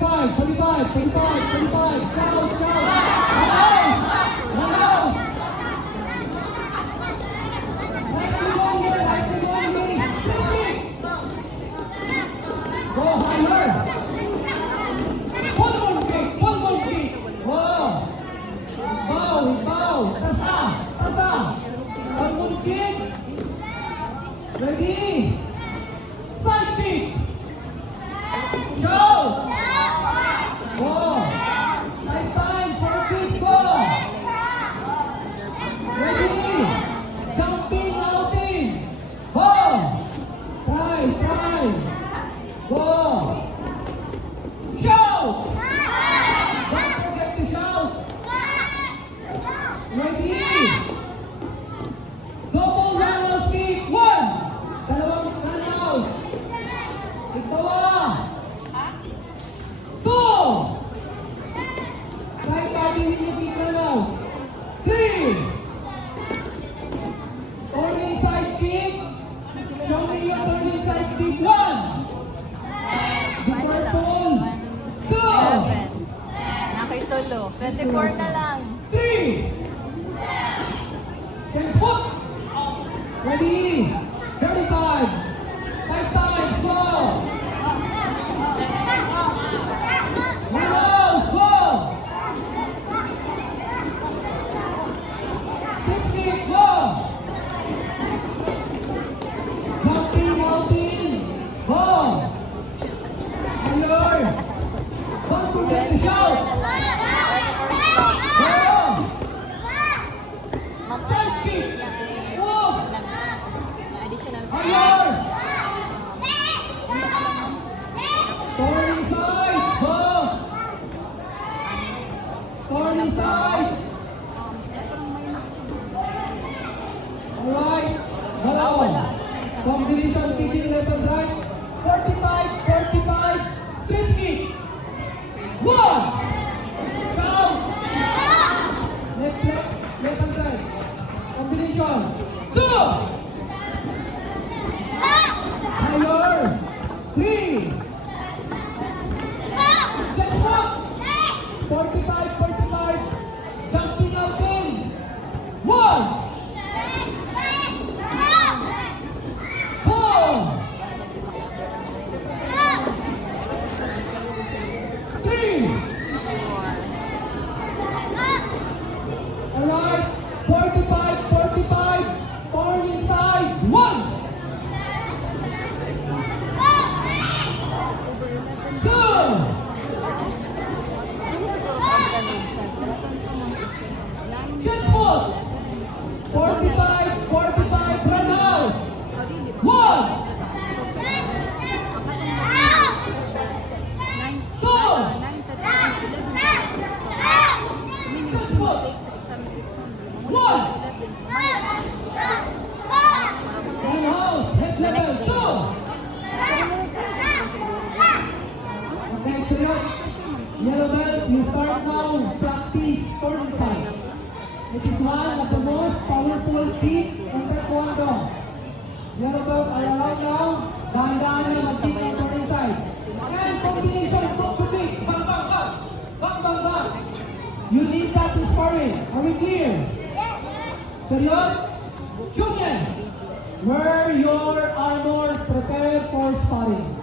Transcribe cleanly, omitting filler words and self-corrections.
45, 45, 45, 45. Shout, shout. Run. Go higher. One more kick. Wow. Bow. Tasa. One more kick. Ready. Side kick. Go. Go. Side time. Circus. Go. Ready. Jumping out in. Go. Try. Go. Shout. Don't forget to shout. Ready. Double roundhouse kick. 1. Dalawang roundhouse. Ikawa. 2. Side party with your kick roundhouse. 3. Turning side kick. Show me your turning side kick. 1. Purple. 2. Nakitulo. 24 na lang. 3. Can foot. Ready. 35. 5 times. Go. Roundhouse. Go. 60. Go. Jumping out in. Go. Higher. Don't forget to shout. Go. Side kick. Go. Additional Higher. Turning side. Go. Turning side. Alright. Hello. Combination kicking left and right. 45. Switch kick. 1. Count. Left and right. Combination. 2. Higher. 3. Set up. 45. Jumping out in. 1. 4. 3. Alright. 45. Turn inside. 1. 2. Set foot. 45. Roundhouse. 1. 2. Set foot. 1. Roundhouse. Head level. 2. Okay, Chirot. Yellow belt, you start now. Practice turn side. It is one of the most powerful kick in Taekwondo. Yellow belt are allowed now. Dahan-dahan na mag-kick ng turn side. And combination front to kick. Bang. You need that to sparring. Are we clear? Chirot. Kyungyen. Wear your armor. Prepare for sparring.